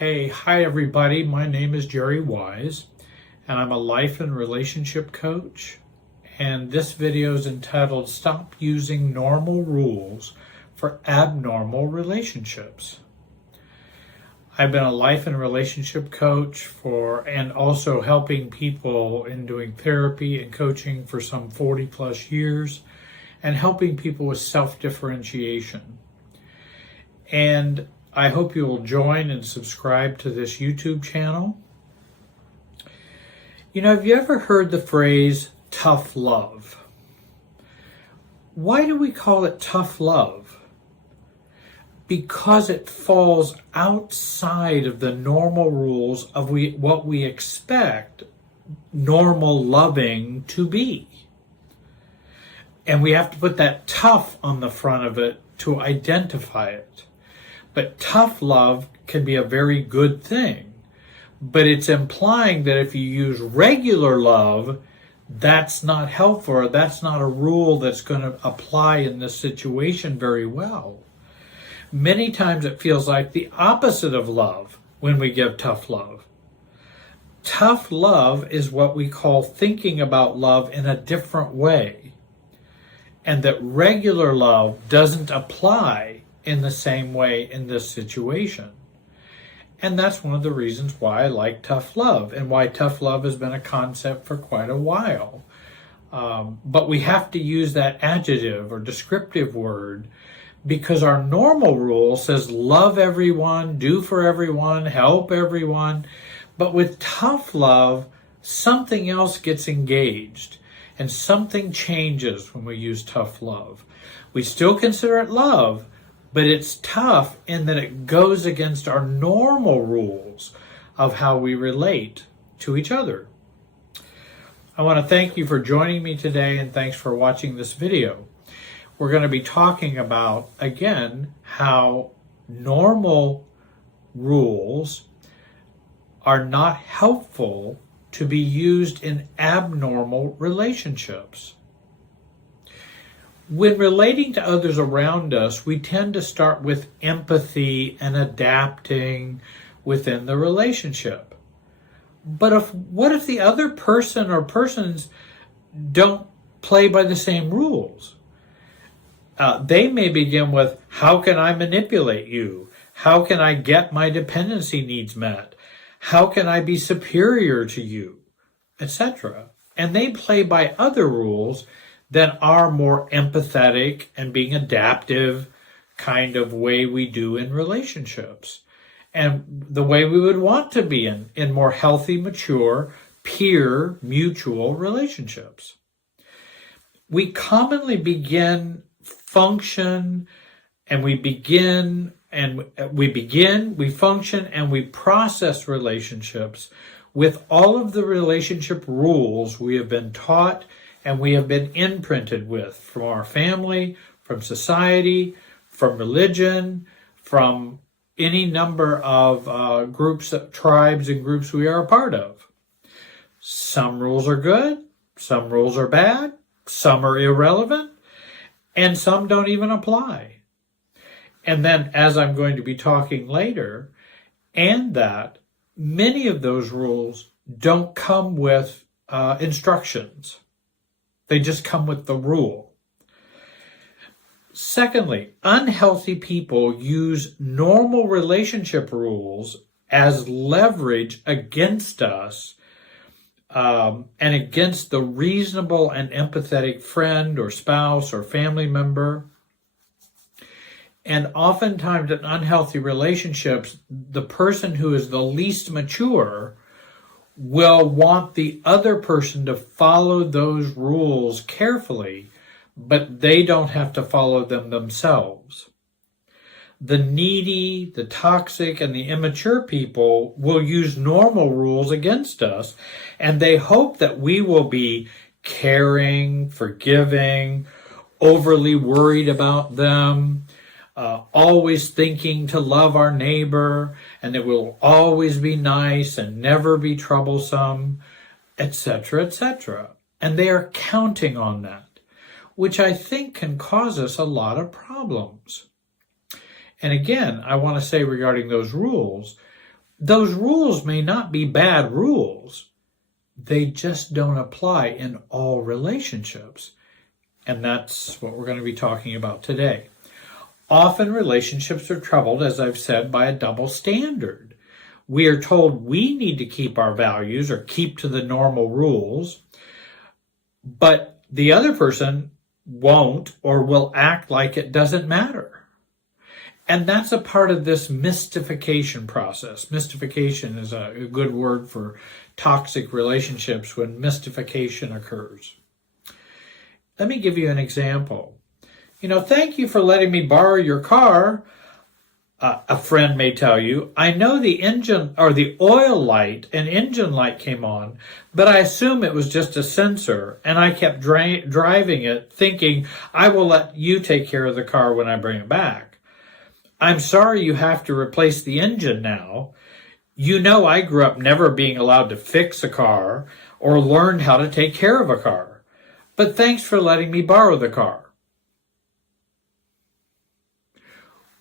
Hi everybody. My name is Jerry Wise, and I'm a life and relationship coach. And this video is entitled Stop Using Normal Rules for Abnormal Relationships. I've been a life and relationship coach and also helping people in doing therapy and coaching for some 40 plus years, and helping people with self-differentiation. And I hope you will join and subscribe to this YouTube channel. Have you ever heard the phrase tough love? Why do we call it tough love? Because it falls outside of the normal rules of what we expect normal loving to be. And we have to put that tough on the front of it to identify it. But tough love can be a very good thing. But it's implying that if you use regular love, that's not helpful, or that's not a rule that's going to apply in this situation very well. Many times it feels like the opposite of love when we give tough love. Tough love is what we call thinking about love in a different way. And that regular love doesn't apply in the same way in this situation. And that's one of the reasons why I like tough love, and why tough love has been a concept for quite a while. But we have to use that adjective or descriptive word, because our normal rule says love everyone, do for everyone, help everyone. But with tough love, something else gets engaged, and something changes when we use tough love. We still consider it love, but it's tough in that it goes against our normal rules of how we relate to each other. I want to thank you for joining me today, and thanks for watching this video. We're going to be talking about, again, how normal rules are not helpful to be used in abnormal relationships. When relating to others around us, we tend to start with empathy and adapting within the relationship. But what if the other person or persons don't play by the same rules? They may begin with, how can I manipulate you? How can I get my dependency needs met? How can I be superior to you? Etc. And they play by other rules than our more empathetic and being adaptive kind of way we do in relationships, and the way we would want to be in more healthy, mature, peer, mutual relationships. We commonly begin, function, and we function and we process relationships with all of the relationship rules we have been taught and we have been imprinted with from our family, from society, from religion, from any number of groups, tribes, and groups we are a part of. Some rules are good, some rules are bad, some are irrelevant, and some don't even apply. And then, as I'm going to be talking later, and that many of those rules don't come with instructions. They just come with the rule. Secondly, unhealthy people use normal relationship rules as leverage against us and against the reasonable and empathetic friend or spouse or family member. And oftentimes in unhealthy relationships, the person who is the least mature will want the other person to follow those rules carefully, but they don't have to follow them themselves. The needy, the toxic, and the immature people will use normal rules against us, and they hope that we will be caring, forgiving, overly worried about them, always thinking to love our neighbor, and that we'll always be nice and never be troublesome, etc., etc. And they are counting on that, which I think can cause us a lot of problems. And again, I want to say regarding those rules, Those rules may not be bad rules. They just don't apply in all relationships. And that's what we're going to be talking about today. Often relationships are troubled, as I've said, by a double standard. We are told we need to keep our values or keep to the normal rules, but the other person won't or will act like it doesn't matter. And that's a part of this mystification process. Mystification is a good word for toxic relationships when mystification occurs. Let me give you an example. Thank you for letting me borrow your car. A friend may tell you, I know the engine or the oil light and engine light came on, but I assume it was just a sensor, and I kept driving it thinking I will let you take care of the car when I bring it back. I'm sorry you have to replace the engine now. I grew up never being allowed to fix a car or learned how to take care of a car, but thanks for letting me borrow the car.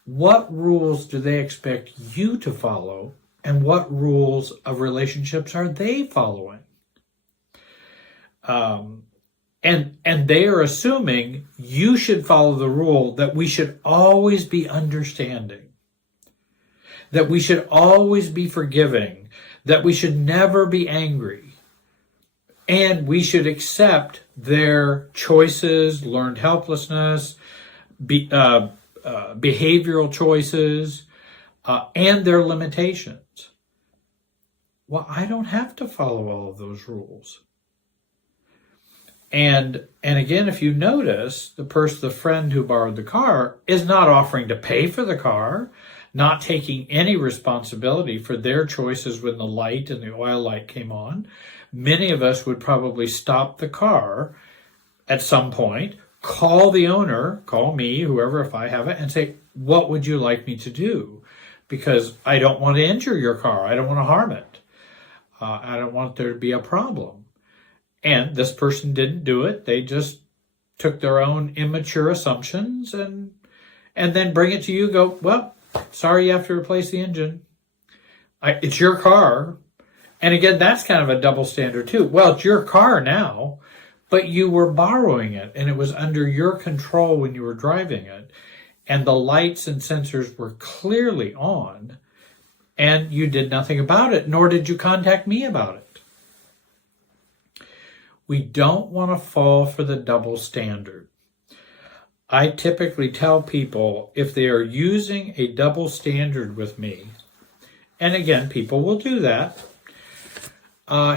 What rules do they expect you to follow, and what rules of relationships are they following? And they are assuming you should follow the rule that we should always be understanding, that we should always be forgiving, that we should never be angry, and we should accept their choices, learned helplessness, behavioral choices, and their limitations. Well, I don't have to follow all of those rules. And again, if you notice, the friend who borrowed the car is not offering to pay for the car, not taking any responsibility for their choices when the light and the oil light came on. Many of us would probably stop the car at some point, call the owner, call me, whoever, if I have it, and say, what would you like me to do? Because I don't want to injure your car. I don't want to harm it. I don't want there to be a problem. And this person didn't do it. They just took their own immature assumptions and then bring it to you, go, well, sorry you have to replace the engine. It's your car. And again, that's kind of a double standard too. Well, it's your car now, but you were borrowing it and it was under your control when you were driving it. And the lights and sensors were clearly on and you did nothing about it, nor did you contact me about it. We don't want to fall for the double standard. I typically tell people if they are using a double standard with me, and again, people will do that.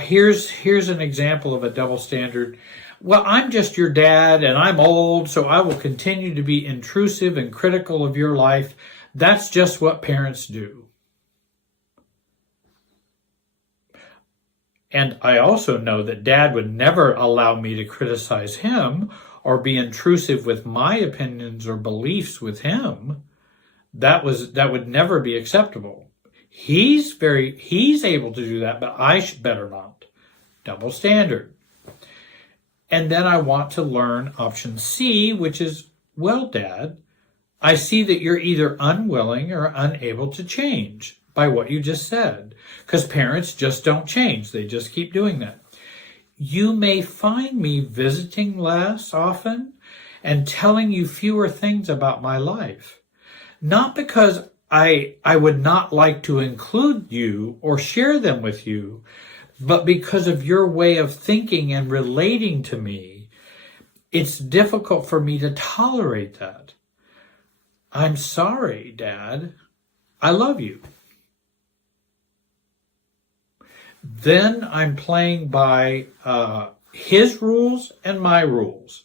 Here's an example of a double standard. Well, I'm just your dad and I'm old, so I will continue to be intrusive and critical of your life. That's just what parents do. And I also know that dad would never allow me to criticize him or be intrusive with my opinions or beliefs with him. That would never be acceptable. He's able to do that, but I should better not. Double standard. And then I want to learn option C, which is, well, Dad, I see that you're either unwilling or unable to change by what you just said, because parents just don't change. They just keep doing that. You may find me visiting less often and telling you fewer things about my life, not because I would not like to include you or share them with you, but because of your way of thinking and relating to me. It's difficult for me to tolerate that. I'm sorry, Dad. I love you. Then I'm playing by his rules and my rules.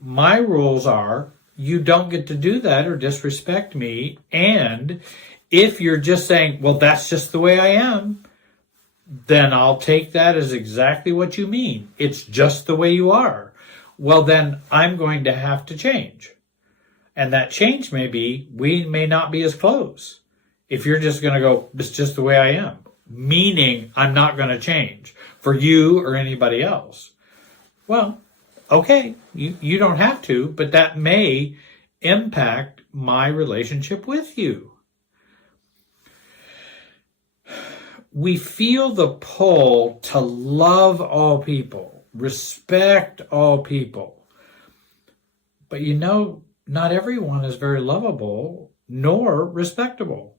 My rules are, you don't get to do that or disrespect me. And if you're just saying, well, that's just the way I am, then I'll take that as exactly what you mean. It's just the way you are. Well, then I'm going to have to change. And that change may be, we may not be as close. If you're just going to go, it's just the way I am, meaning I'm not going to change for you or anybody else. Well, okay, you don't have to, but that may impact my relationship with you. we feel the pull to love all people, respect all people. But not everyone is very lovable nor respectable.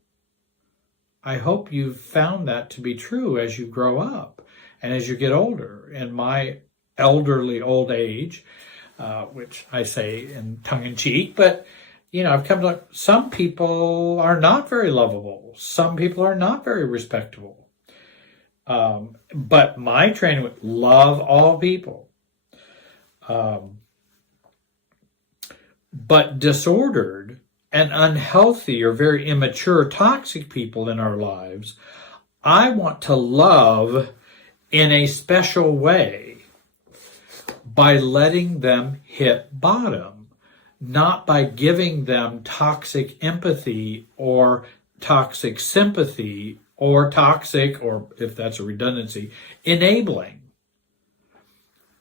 I hope you've found that to be true as you grow up and as you get older. In my elderly old age, which I say in tongue in cheek, but I've come to, some people are not very lovable. Some people are not very respectable. But my training would love all people. But disordered and unhealthy or very immature, toxic people in our lives, I want to love in a special way by letting them hit bottom, not by giving them toxic empathy or toxic sympathy or toxic, or if that's a redundancy, enabling.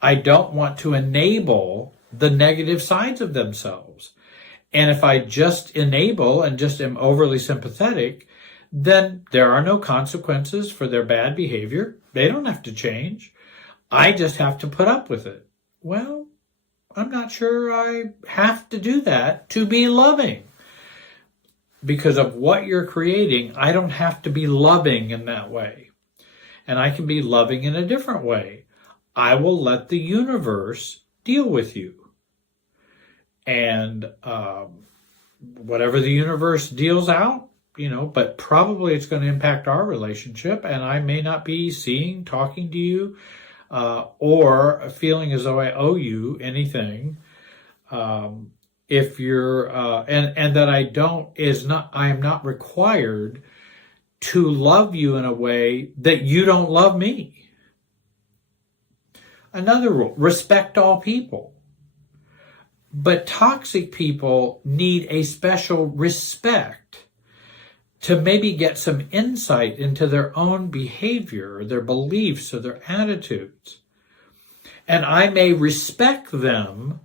I don't want to enable the negative sides of themselves. And if I just enable and just am overly sympathetic, then there are no consequences for their bad behavior. They don't have to change. I just have to put up with it. Well, I'm not sure I have to do that to be loving. Because of what you're creating, I don't have to be loving in that way. And I can be loving in a different way. I will let the universe deal with you. And whatever the universe deals out, but probably it's going to impact our relationship. And I may not be talking to you, or feeling as though I owe you anything. If you're, and that I am not required to love you in a way that you don't love me. Another rule, respect all people. But toxic people need a special respect to maybe get some insight into their own behavior, or their beliefs, or their attitudes. And I may respect them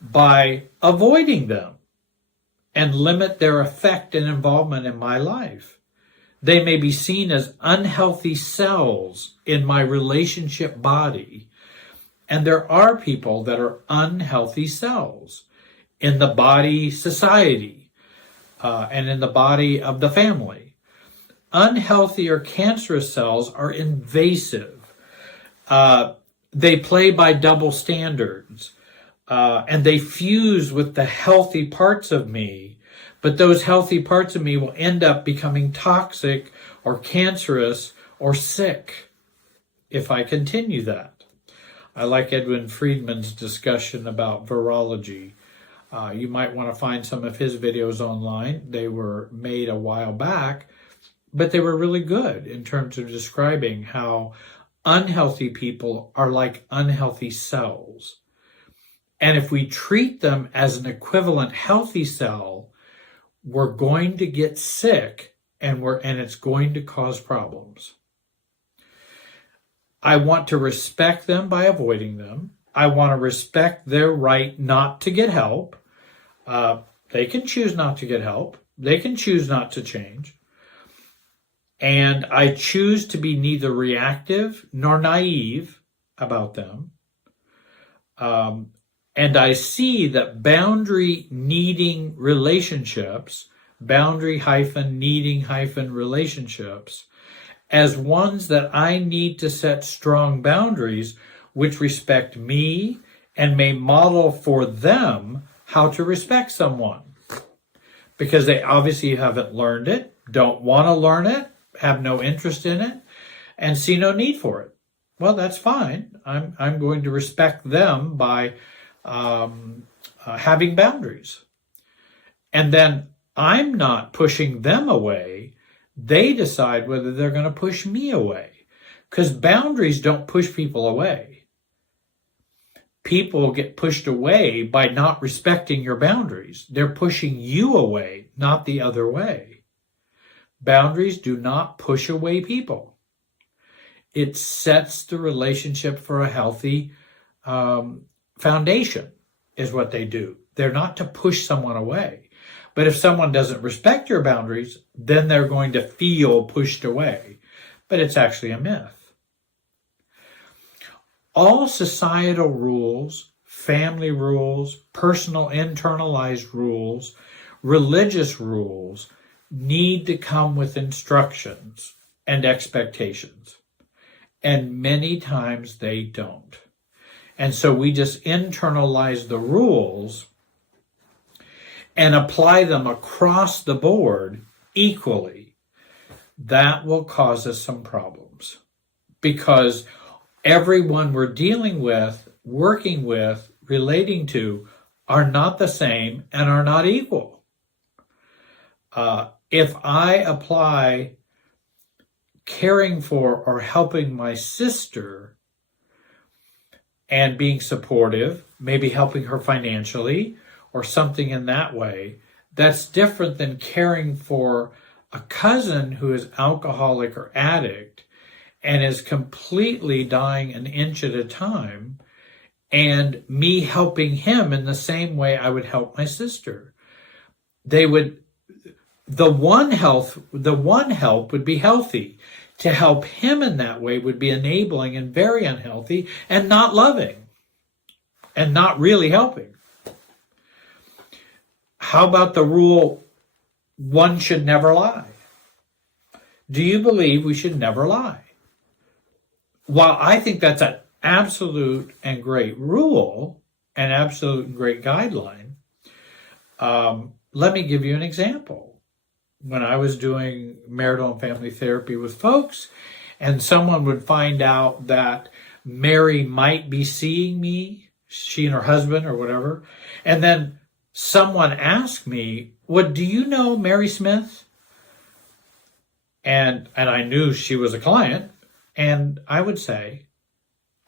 by avoiding them and limit their effect and involvement in my life. They may be seen as unhealthy cells in my relationship body. And there are people that are unhealthy cells in the body society and in the body of the family. Unhealthy or cancerous cells are invasive. They play by double standards. And they fuse with the healthy parts of me. But those healthy parts of me will end up becoming toxic or cancerous or sick if I continue that. I like Edwin Friedman's discussion about virology. You might want to find some of his videos online. They were made a while back, but they were really good in terms of describing how unhealthy people are like unhealthy cells. And if we treat them as an equivalent healthy cell, we're going to get sick and it's going to cause problems. I want to respect them by avoiding them. I want to respect their right not to get help. They can choose not to get help. They can choose not to change. And I choose to be neither reactive nor naive about them. And I see that boundary-needing relationships, boundary-needing relationships, as ones that I need to set strong boundaries which respect me and may model for them how to respect someone. Because they obviously haven't learned it, don't want to learn it, have no interest in it, and see no need for it. Well, that's fine. I'm going to respect them by having boundaries. And then I'm not pushing them away. They decide whether they're going to push me away. Because boundaries don't push people away. People get pushed away by not respecting your boundaries. They're pushing you away, not the other way. Boundaries do not push away people. It sets the relationship for a healthy foundation, is what they do. They're not to push someone away. But if someone doesn't respect your boundaries, then they're going to feel pushed away. but it's actually a myth. All societal rules, family rules, personal internalized rules, religious rules need to come with instructions and expectations. And many times they don't. And so we just internalize the rules and apply them across the board equally. That will cause us some problems because everyone we're dealing with, working with, relating to are not the same and are not equal. If I apply caring for or helping my sister and being supportive, maybe helping her financially or something in that way, that's different than caring for a cousin who is alcoholic or addict and is completely dying an inch at a time, and me helping him in the same way I would help my sister. The one help would be healthy. To help him in that way would be enabling and very unhealthy and not loving and not really helping. How about the rule, one should never lie? Do you believe we should never lie? While I think that's an absolute and great rule, an absolute and great guideline, let me give you an example. When I was doing marital and family therapy with folks, and someone would find out that Mary might be seeing me, she and her husband or whatever, and then someone asked me, "What do you know Mary Smith?" And I knew she was a client, and I would say,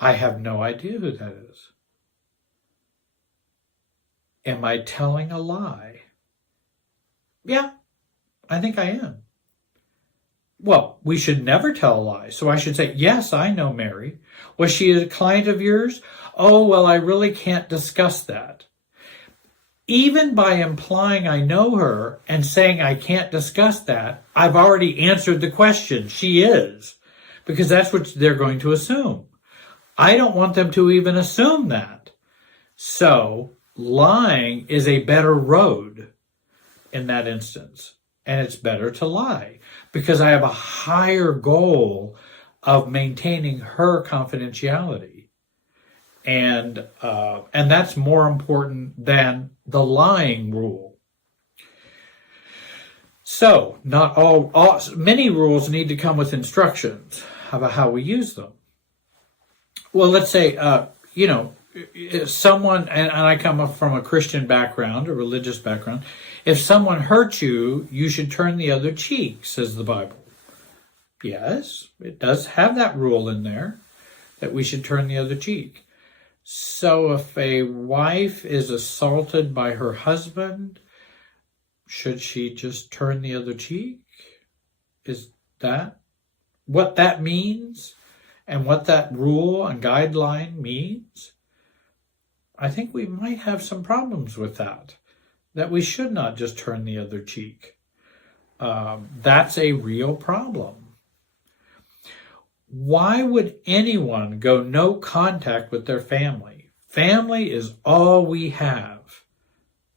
"I have no idea who that is." Am I telling a lie? Yeah, I think I am. Well, we should never tell a lie. So I should say, yes, I know Mary. Was she a client of yours? Oh, well, I really can't discuss that. Even by implying I know her and saying I can't discuss that, I've already answered the question. She is. Because that's what they're going to assume. I don't want them to even assume that. So lying is a better road in that instance. And it's better to lie because I have a higher goal of maintaining her confidentiality. And that's more important than the lying rule. So not many rules need to come with instructions about how we use them. Well, let's say, if someone, and I come up from a Christian background, a religious background, if someone hurts you, you should turn the other cheek, says the Bible. Yes, it does have that rule in there that we should turn the other cheek. So if a wife is assaulted by her husband, should she just turn the other cheek? Is that what that means and what that rule and guideline means? I think we might have some problems with that we should not just turn the other cheek. That's a real problem. Why would anyone go no contact with their family? Family is all we have.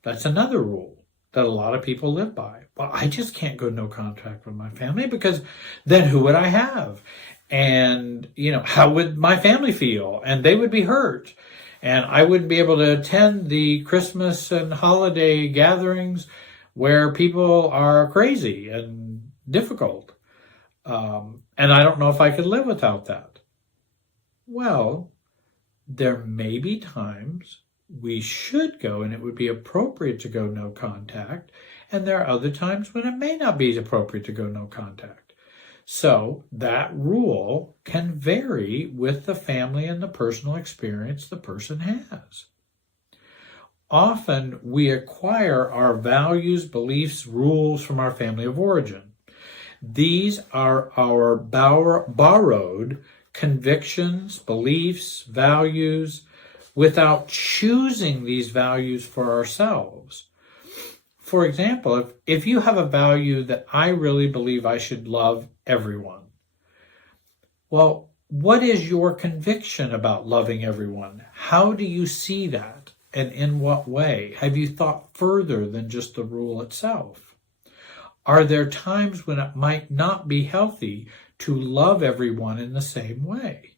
That's another rule that a lot of people live by. Well, I just can't go no contact with my family because then who would I have? And, how would my family feel? And they would be hurt. And I wouldn't be able to attend the Christmas and holiday gatherings where people are crazy and difficult. And I don't know if I could live without that. Well, there may be times we should go and it would be appropriate to go no contact. And there are other times when it may not be appropriate to go no contact. So that rule can vary with the family and the personal experience the person has. Often we acquire our values, beliefs, rules from our family of origin. These are our borrowed convictions, beliefs, values, without choosing these values for ourselves. For example, if you have a value that I really believe I should love everyone, Well, what is your conviction about loving everyone? How do you see that? And in what way? Have you thought further than just the rule itself? Are there times when it might not be healthy to love everyone in the same way?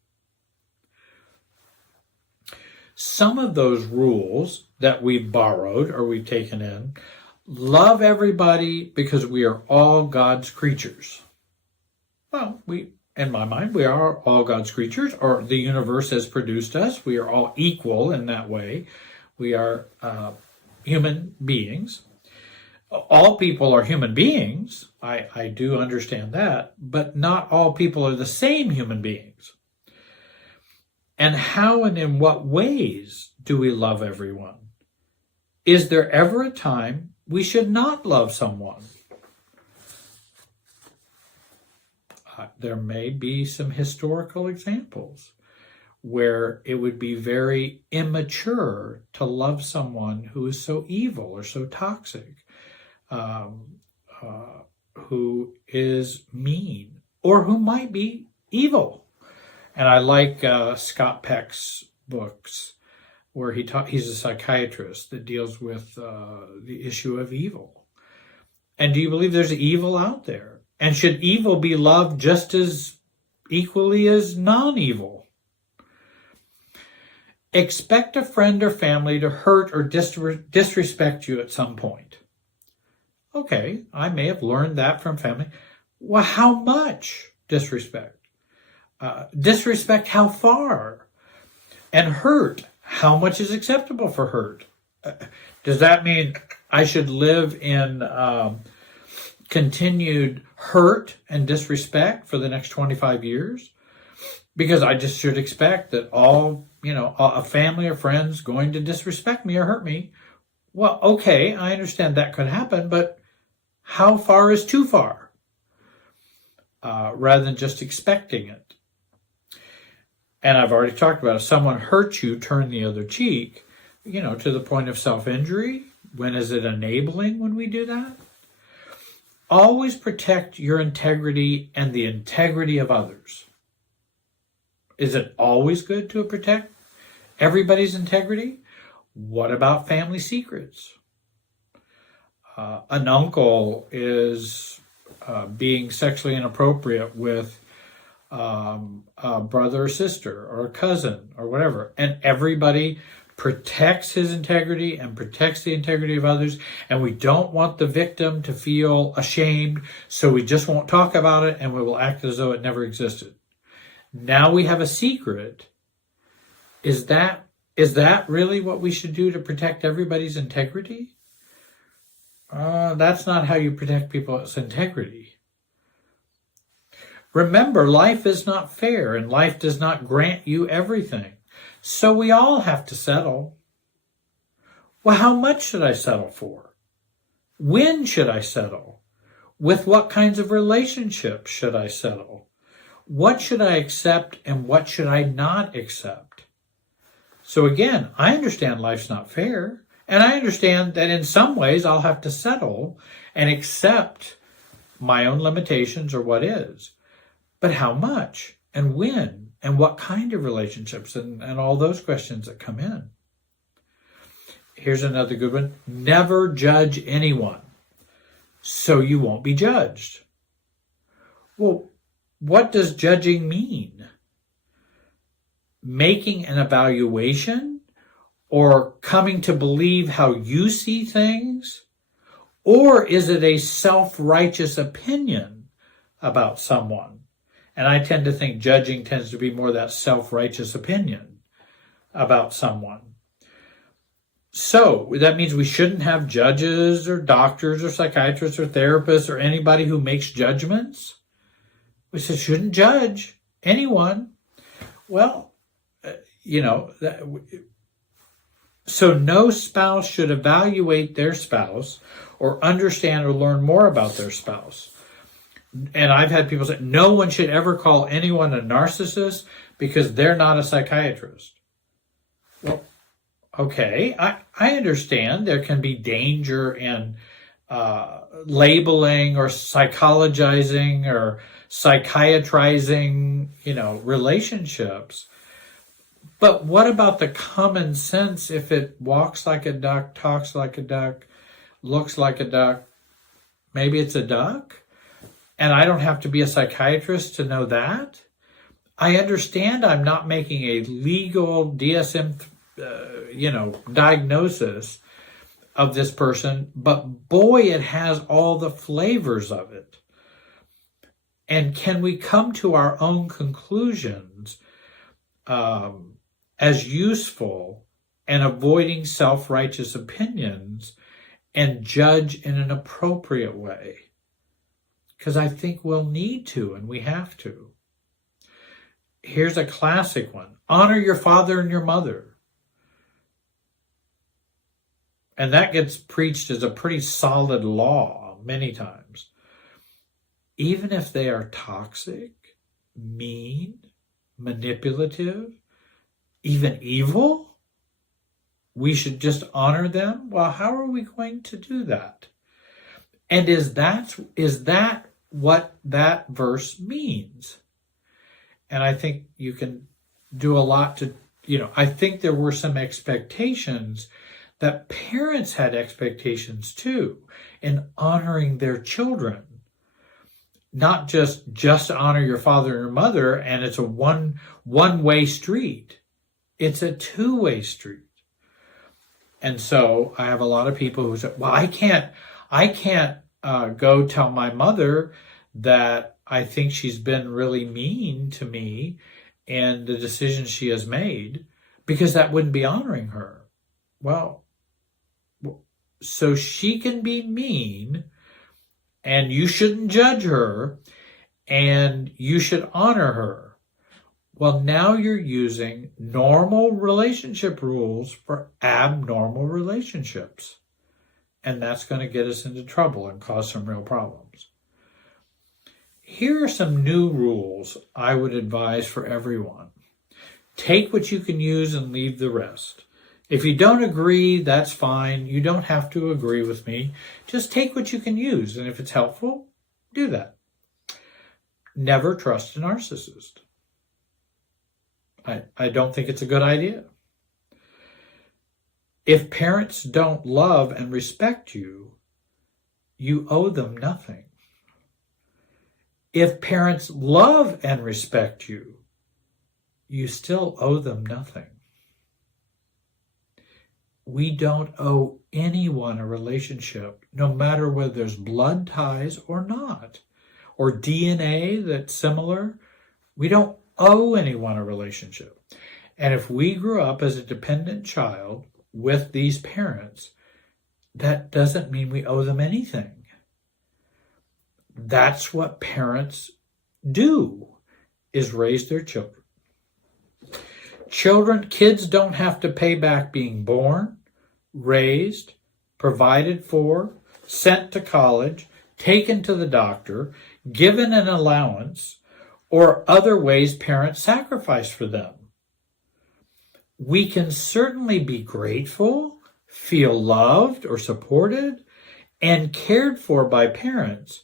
Some of those rules that we've borrowed or we've taken in, love everybody because we are all God's creatures. Well, in my mind, we are all God's creatures, or the universe has produced us. We are all equal in that way. We are human beings. All people are human beings. I do understand that, but not all people are the same human beings. And how and in what ways do we love everyone? Is there ever a time we should not love someone? There may be some historical examples where it would be very immature to love someone who is so evil or so toxic, who is mean, or who might be evil. And I like Scott Peck's books, where he's a psychiatrist that deals with the issue of evil. And do you believe there's evil out there? And should evil be loved just as equally as non-evil? Expect a friend or family to hurt or disrespect you at some point. Okay, I may have learned that from family. Well, how much disrespect? Disrespect how far? And hurt, how much is acceptable for hurt? Does that mean I should live in continued hurt and disrespect for the next 25 years? Because I just should expect that a family or friends going to disrespect me or hurt me. Well, okay, I understand that could happen, but how far is too far? Rather than just expecting it. And I've already talked about, if someone hurts you, turn the other cheek, to the point of self-injury. When is it enabling when we do that? Always protect your integrity and the integrity of others. Is it always good to protect everybody's integrity? What about family secrets? An uncle is being sexually inappropriate with a brother or sister or a cousin or whatever, and everybody protects his integrity and protects the integrity of others, and we don't want the victim to feel ashamed, so we just won't talk about it and we will act as though it never existed. Now we have a secret. Is that really what we should do to protect everybody's integrity? That's not how you protect people's integrity. Remember, life is not fair, and life does not grant you everything. So we all have to settle. Well, how much should I settle for? When should I settle? With what kinds of relationships should I settle? What should I accept and what should I not accept? So again, I understand life's not fair. And I understand that in some ways I'll have to settle and accept my own limitations or what is. But how much and when and what kind of relationships and all those questions that come in. Here's another good one. Never judge anyone, so you won't be judged. Well, what does judging mean? Making an evaluation or coming to believe how you see things? Or is it a self-righteous opinion about someone? And I tend to think judging tends to be more that self-righteous opinion about someone. So that means we shouldn't have judges or doctors or psychiatrists or therapists or anybody who makes judgments. We shouldn't judge anyone. Well, so no spouse should evaluate their spouse or understand or learn more about their spouse. And I've had people say, no one should ever call anyone a narcissist because they're not a psychiatrist. Well, okay, I understand there can be danger and labeling or psychologizing or psychiatrizing, relationships. But what about the common sense if it walks like a duck, talks like a duck, looks like a duck? Maybe it's a duck? And I don't have to be a psychiatrist to know that? I understand I'm not making a legal DSM, diagnosis of this person, but boy, it has all the flavors of it. And can we come to our own conclusions as useful and avoiding self-righteous opinions and judge in an appropriate way? Because I think we'll need to, and we have to. Here's a classic one. Honor your father and your mother. And that gets preached as a pretty solid law many times. Even if they are toxic, mean, manipulative, even evil, we should just honor them? Well, how are we going to do that? And is that what that verse means? And I think you can do a lot to, I think there were some expectations that parents had expectations too in honoring their children. Not just honor your father and your mother and it's a one-way street. It's a two-way street. And so I have a lot of people who say, well, I can't go tell my mother that I think she's been really mean to me and the decisions she has made, because that wouldn't be honoring her. Well, so she can be mean and you shouldn't judge her and you should honor her. Well, now you're using normal relationship rules for abnormal relationships. And that's going to get us into trouble and cause some real problems. Here are some new rules I would advise for everyone. Take what you can use and leave the rest. If you don't agree, that's fine. You don't have to agree with me. Just take what you can use. And if it's helpful, do that. Never trust a narcissist. I don't think it's a good idea. If parents don't love and respect you, you owe them nothing. If parents love and respect you, you still owe them nothing. We don't owe anyone a relationship, no matter whether there's blood ties or not, or DNA that's similar. We don't owe anyone a relationship. And if we grew up as a dependent child with these parents, that doesn't mean we owe them anything. That's what parents do, is raise their children. Kids don't have to pay back being born, raised, provided for, sent to college, taken to the doctor, given an allowance, or other ways parents sacrifice for them. We can certainly be grateful, feel loved or supported, and cared for by parents,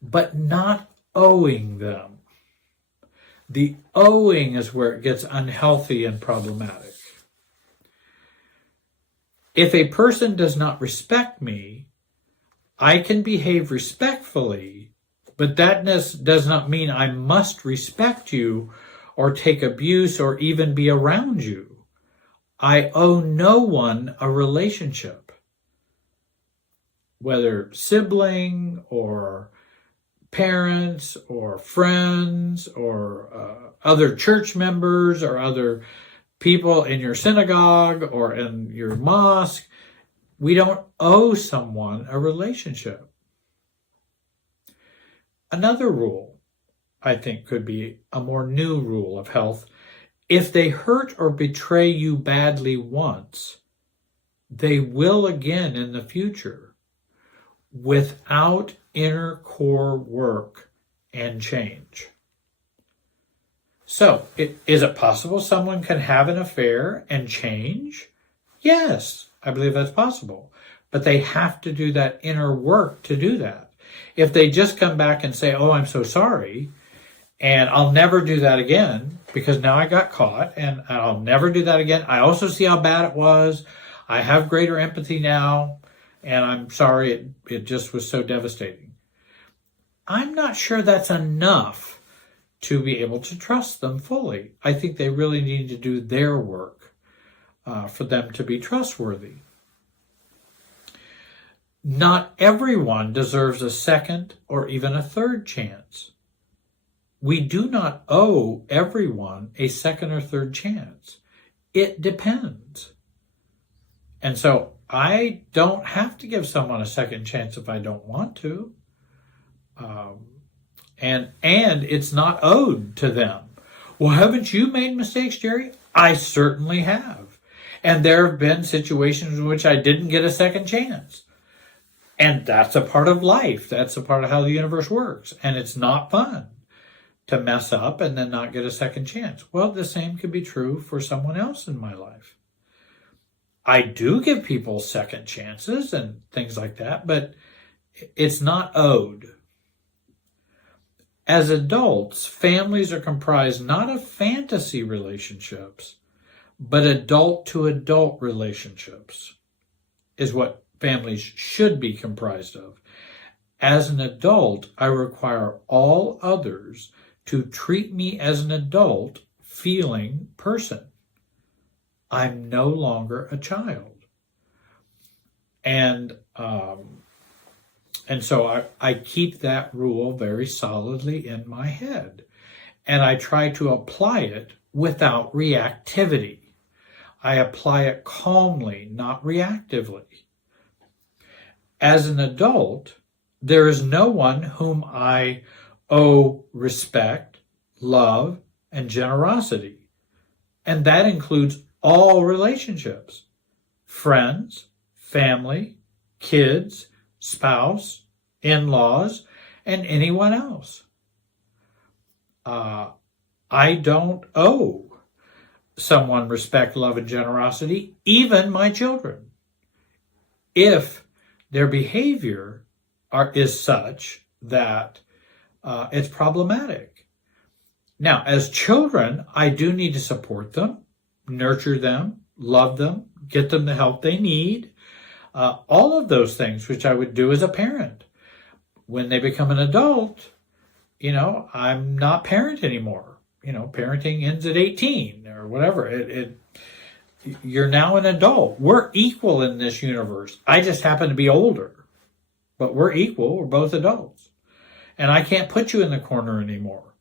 but not owing them. The owing is where it gets unhealthy and problematic. If a person does not respect me, I can behave respectfully, but that does not mean I must respect you or take abuse or even be around you. I owe no one a relationship, whether sibling or parents or friends or other church members or other people in your synagogue or in your mosque. We don't owe someone a relationship. Another rule, I think, could be a more new rule of health. If they hurt or betray you badly once, they will again in the future without inner core work and change. So, is it possible someone can have an affair and change? Yes, I believe that's possible. but they have to do that inner work to do that. If they just come back and say, oh, I'm so sorry, and I'll never do that again because now I got caught and I'll never do that again. I also see how bad it was. I have greater empathy now and I'm sorry it just was so devastating. I'm not sure that's enough to be able to trust them fully. I think they really need to do their work for them to be trustworthy. Not everyone deserves a second or even a third chance. We do not owe everyone a second or third chance. It depends. And so I don't have to give someone a second chance if I don't want to. And it's not owed to them. Well, haven't you made mistakes, Jerry? I certainly have. And there have been situations in which I didn't get a second chance. And that's a part of life. That's a part of how the universe works. And it's not fun to mess up and then not get a second chance. Well, the same could be true for someone else in my life. I do give people second chances and things like that, but it's not owed. As adults, families are comprised not of fantasy relationships, but adult-to-adult relationships is what families should be comprised of. As an adult, I require all others to treat me as an adult feeling person. I'm no longer a child. And so I keep that rule very solidly in my head. And I try to apply it without reactivity. I apply it calmly, not reactively. As an adult, there is no one whom I owe respect, love, and generosity. And that includes all relationships, friends, family, kids, spouse, in-laws, and anyone else. I don't owe someone respect, love, and generosity, even my children, if their behavior is such that it's problematic. Now, as children, I do need to support them, nurture them, love them, get them the help they need, all of those things which I would do as a parent. When they become an adult, I'm not parent anymore. Parenting ends at 18 or whatever. You're now an adult. We're equal in this universe. I just happen to be older, but we're equal. We're both adults. And I can't put you in the corner anymore.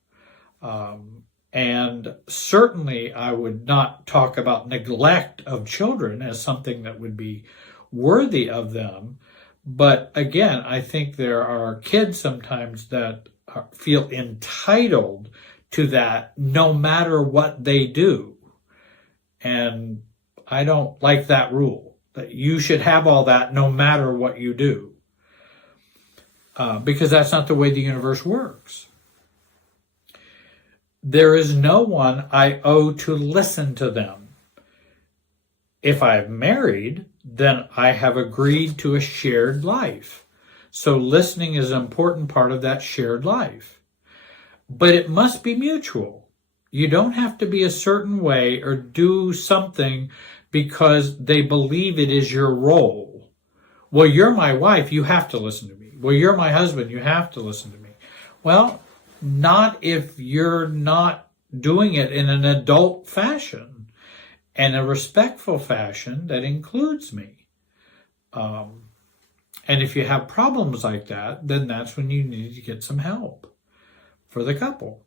And certainly I would not talk about neglect of children as something that would be worthy of them. But again, I think there are kids sometimes that feel entitled to that no matter what they do. And I don't like that rule, that you should have all that no matter what you do. Because that's not the way the universe works. There is no one I owe to listen to them. If I've married, then I have agreed to a shared life. So listening is an important part of that shared life. But it must be mutual. You don't have to be a certain way or do something because they believe it is your role. Well, you're my wife, you have to listen to me. Well, you're my husband, you have to listen to me. Well, not if you're not doing it in an adult fashion and a respectful fashion that includes me. And if you have problems like that, then that's when you need to get some help for the couple.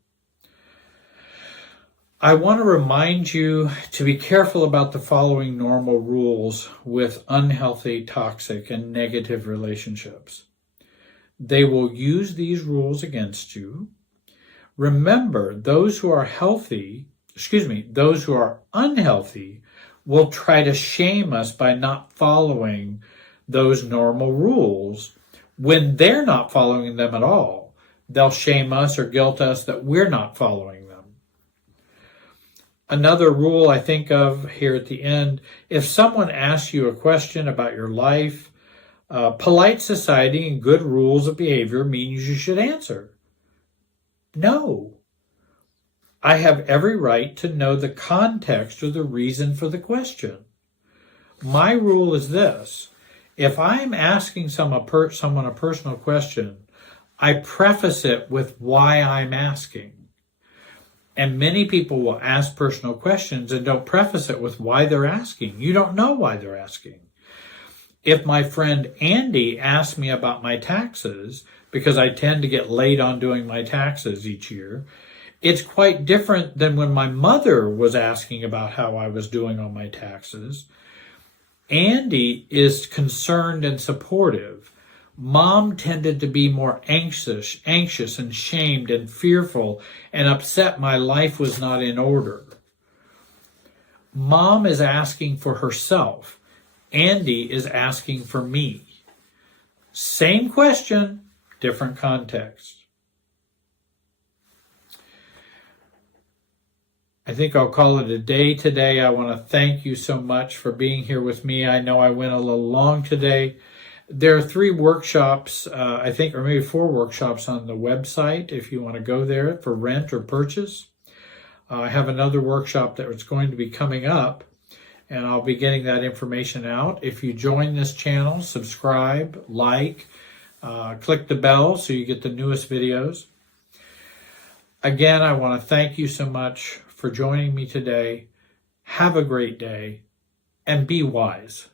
I want to remind you to be careful about the following normal rules with unhealthy, toxic, and negative relationships. They will use these rules against you. Remember, those who are unhealthy will try to shame us by not following those normal rules when they're not following them at all. They'll shame us or guilt us that we're not following them. Another rule I think of here at the end, if someone asks you a question about your life, Polite society and good rules of behavior means you should answer. No. I have every right to know the context or the reason for the question. My rule is this. If I'm asking someone a personal question, I preface it with why I'm asking. And many people will ask personal questions and don't preface it with why they're asking. You don't know why they're asking. If my friend Andy asks me about my taxes, because I tend to get late on doing my taxes each year, it's quite different than when my mother was asking about how I was doing on my taxes. Andy is concerned and supportive. Mom tended to be more anxious and shamed and fearful and upset my life was not in order. Mom is asking for herself. Andy is asking for me. Same question, different context. I think I'll call it a day today. I want to thank you so much for being here with me. I know I went a little long today. There are 3 workshops, I think, or maybe 4 workshops on the website if you want to go there for rent or purchase. I have another workshop that is going to be coming up, and I'll be getting that information out. If you join this channel, subscribe, like, click the bell so you get the newest videos. Again, I want to thank you so much for joining me today. Have a great day and be wise.